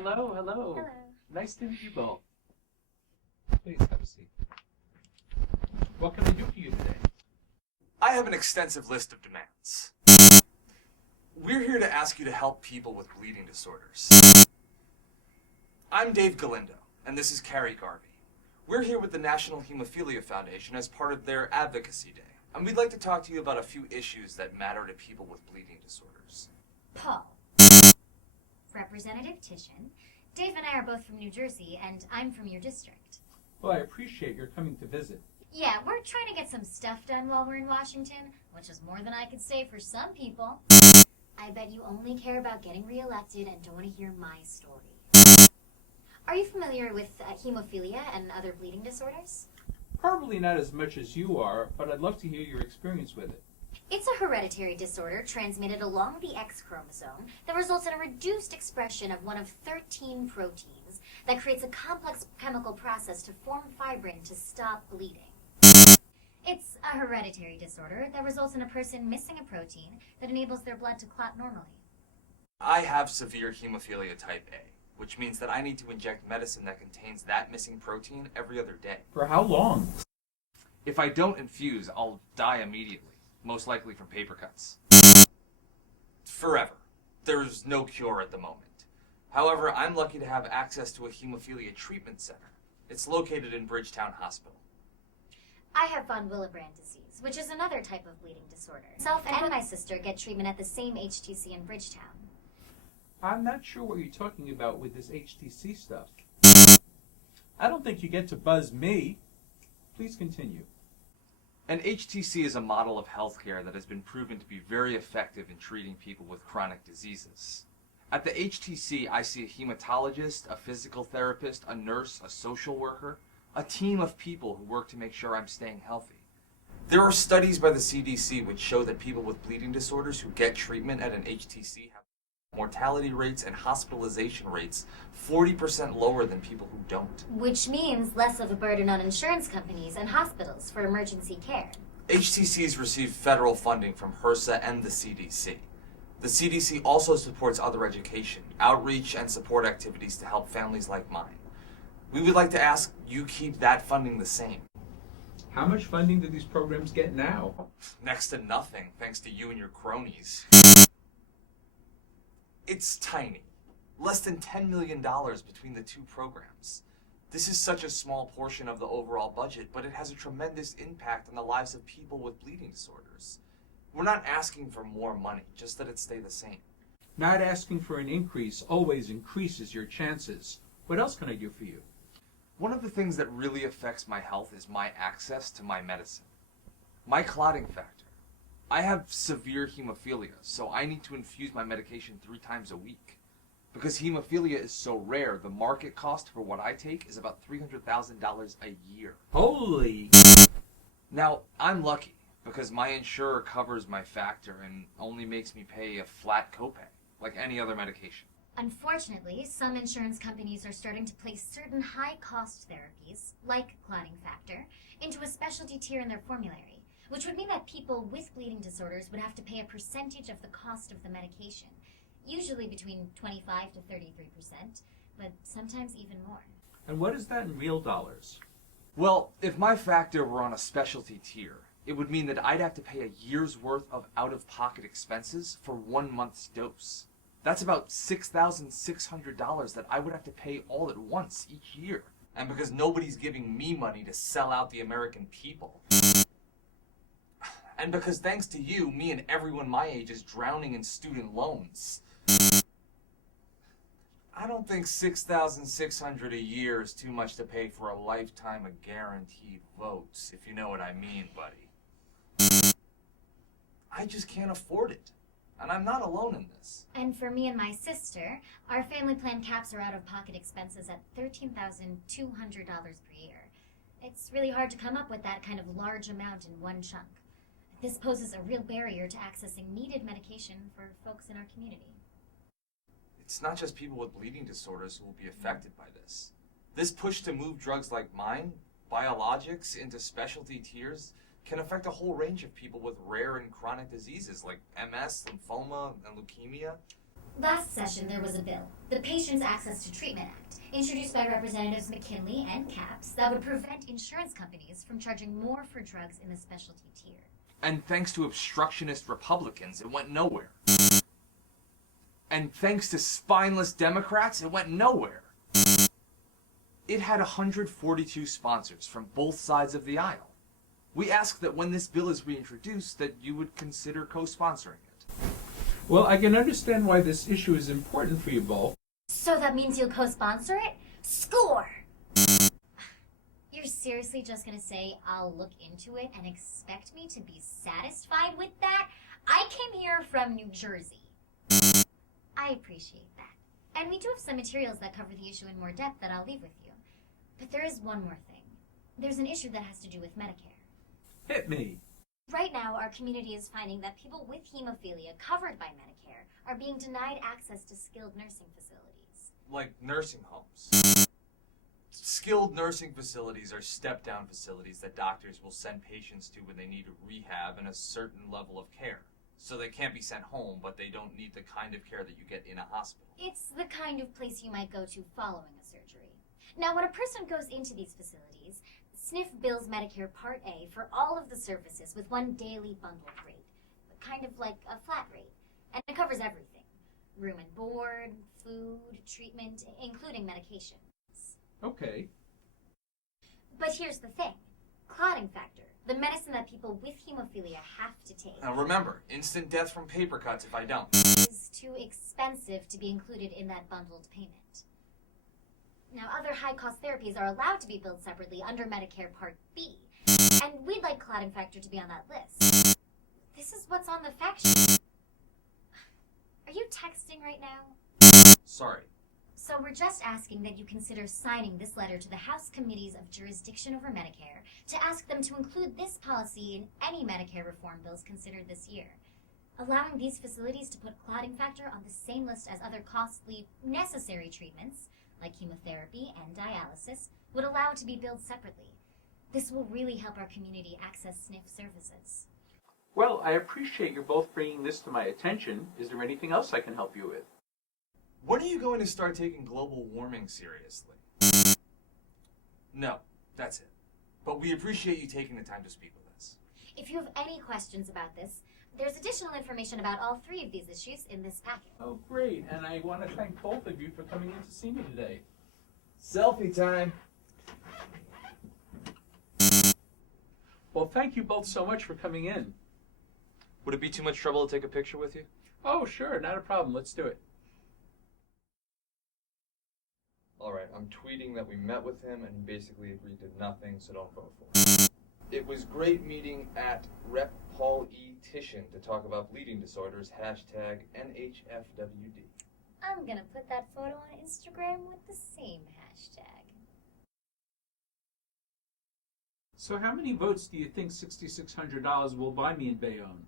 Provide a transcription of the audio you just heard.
Hello, hello. Hello. Nice to meet you both. Please have a seat. What can I do for you today? I have an extensive list of demands. We're here to ask you to help people with bleeding disorders. I'm Dave Galindo, and this is Carrie Garvey. We're here with the National Hemophilia Foundation as part of their Advocacy Day, and we'd like to talk to you about a few issues that matter to people with bleeding disorders. Paul. Representative Titian. Dave and I are both from New Jersey, and I'm from your district. Well, I appreciate your coming to visit. Yeah, we're trying to get some stuff done while we're in Washington, which is more than I could say for some people. I bet you only care about getting reelected and don't want to hear my story. Are you familiar with hemophilia and other bleeding disorders? Probably not as much as you are, but I'd love to hear your experience with it. It's a hereditary disorder transmitted along the X chromosome that results in a reduced expression of one of 13 proteins that creates a complex chemical process to form fibrin to stop bleeding. It's a hereditary disorder that results in a person missing a protein that enables their blood to clot normally. I have severe hemophilia type A, which means that I need to inject medicine that contains that missing protein every other day. For how long? If I don't infuse, I'll die immediately, most likely from paper cuts. Forever. There's no cure at the moment. However, I'm lucky to have access to a hemophilia treatment center. It's located in Bridgetown Hospital. I have von Willebrand disease, which is another type of bleeding disorder. Myself and my sister get treatment at the same HTC in Bridgetown. I'm not sure what you're talking about with this HTC stuff. I don't think you get to buzz me. Please continue. An HTC is a model of healthcare that has been proven to be very effective in treating people with chronic diseases. At the HTC, I see a hematologist, a physical therapist, a nurse, a social worker, a team of people who work to make sure I'm staying healthy. There are studies by the CDC which show that people with bleeding disorders who get treatment at an HTC have mortality rates and hospitalization rates 40% lower than people who don't. Which means less of a burden on insurance companies and hospitals for emergency care. HTCs receive federal funding from HRSA and the CDC. The CDC also supports other education, outreach, and support activities to help families like mine. We would like to ask you keep that funding the same. How much funding do these programs get now? Next to nothing, thanks to you and your cronies. It's tiny. Less than $10 million between the two programs. This is such a small portion of the overall budget, but it has a tremendous impact on the lives of people with bleeding disorders. We're not asking for more money, just that it stay the same. Not asking for an increase always increases your chances. What else can I do for you? One of the things that really affects my health is my access to my medicine. My clotting factor. I have severe hemophilia, so I need to infuse my medication 3 times a week. Because hemophilia is so rare, the market cost for what I take is about $300,000 a year. Holy! Now, I'm lucky, because my insurer covers my factor and only makes me pay a flat copay, like any other medication. Unfortunately, some insurance companies are starting to place certain high-cost therapies, like clotting factor, into a specialty tier in their formulary, which would mean that people with bleeding disorders would have to pay a percentage of the cost of the medication, usually between 25 to 33%, but sometimes even more. And what is that in real dollars? Well, if my factor were on a specialty tier, it would mean that I'd have to pay a year's worth of out-of-pocket expenses for 1 month's dose. That's about $6,600 that I would have to pay all at once each year. And because nobody's giving me money to sell out the American people. And because thanks to you, me and everyone my age is drowning in student loans. I don't think $6,600 a year is too much to pay for a lifetime of guaranteed votes, if you know what I mean, buddy. I just can't afford it. And I'm not alone in this. And for me and my sister, our family plan caps our out-of-pocket expenses at $13,200 per year. It's really hard to come up with that kind of large amount in one chunk. This poses a real barrier to accessing needed medication for folks in our community. It's not just people with bleeding disorders who will be affected by this. This push to move drugs like mine, biologics, into specialty tiers can affect a whole range of people with rare and chronic diseases like MS, lymphoma, and leukemia. Last session, there was a bill, the Patients Access to Treatment Act, introduced by Representatives McKinley and Capps, that would prevent insurance companies from charging more for drugs in the specialty tier. And thanks to obstructionist Republicans, it went nowhere. And thanks to spineless Democrats, it went nowhere. It had 142 sponsors from both sides of the aisle. We ask that when this bill is reintroduced, that you would consider co-sponsoring it. Well, I can understand why this issue is important for you both. So that means you'll co-sponsor it? Score! You're seriously just gonna say I'll look into it and expect me to be satisfied with that? I came here from New Jersey. I appreciate that. And we do have some materials that cover the issue in more depth that I'll leave with you. But there is one more thing. There's an issue that has to do with Medicare. Hit me. Right now, our community is finding that people with hemophilia covered by Medicare are being denied access to skilled nursing facilities. Like nursing homes. Skilled nursing facilities are step-down facilities that doctors will send patients to when they need rehab and a certain level of care. So they can't be sent home, but they don't need the kind of care that you get in a hospital. It's the kind of place you might go to following a surgery. Now, when a person goes into these facilities, SNF bills Medicare Part A for all of the services with one daily bundled rate, kind of like a flat rate, and it covers everything. Room and board, food, treatment, including medications. Okay. But here's the thing. Clotting factor, the medicine that people with hemophilia have to take, Now remember, instant death from paper cuts if I don't. is too expensive to be included in that bundled payment. Now, other high-cost therapies are allowed to be billed separately under Medicare Part B, and we'd like clotting factor to be on that list. This is what's on the fact sheet. Are you texting right now? Sorry. So we're just asking that you consider signing this letter to the House Committees of Jurisdiction over Medicare to ask them to include this policy in any Medicare reform bills considered this year. Allowing these facilities to put clotting factor on the same list as other costly, necessary treatments, like chemotherapy and dialysis, would allow it to be billed separately. This will really help our community access SNF services. Well, I appreciate you both bringing this to my attention. Is there anything else I can help you with? When are you going to start taking global warming seriously? No, that's it. But we appreciate you taking the time to speak with us. If you have any questions about this, there's additional information about all three of these issues in this packet. Oh, great. And I want to thank both of you for coming in to see me today. Selfie time. Well, thank you both so much for coming in. Would it be too much trouble to take a picture with you? Oh, sure. Not a problem. Let's do it. Alright, I'm tweeting that we met with him and he basically agreed to nothing, so don't vote for him. It was great meeting at Rep. Paul E. Titian to talk about bleeding disorders, hashtag NHFWD. I'm gonna put that photo on Instagram with the same hashtag. So how many votes do you think $6,600 will buy me in Bayonne?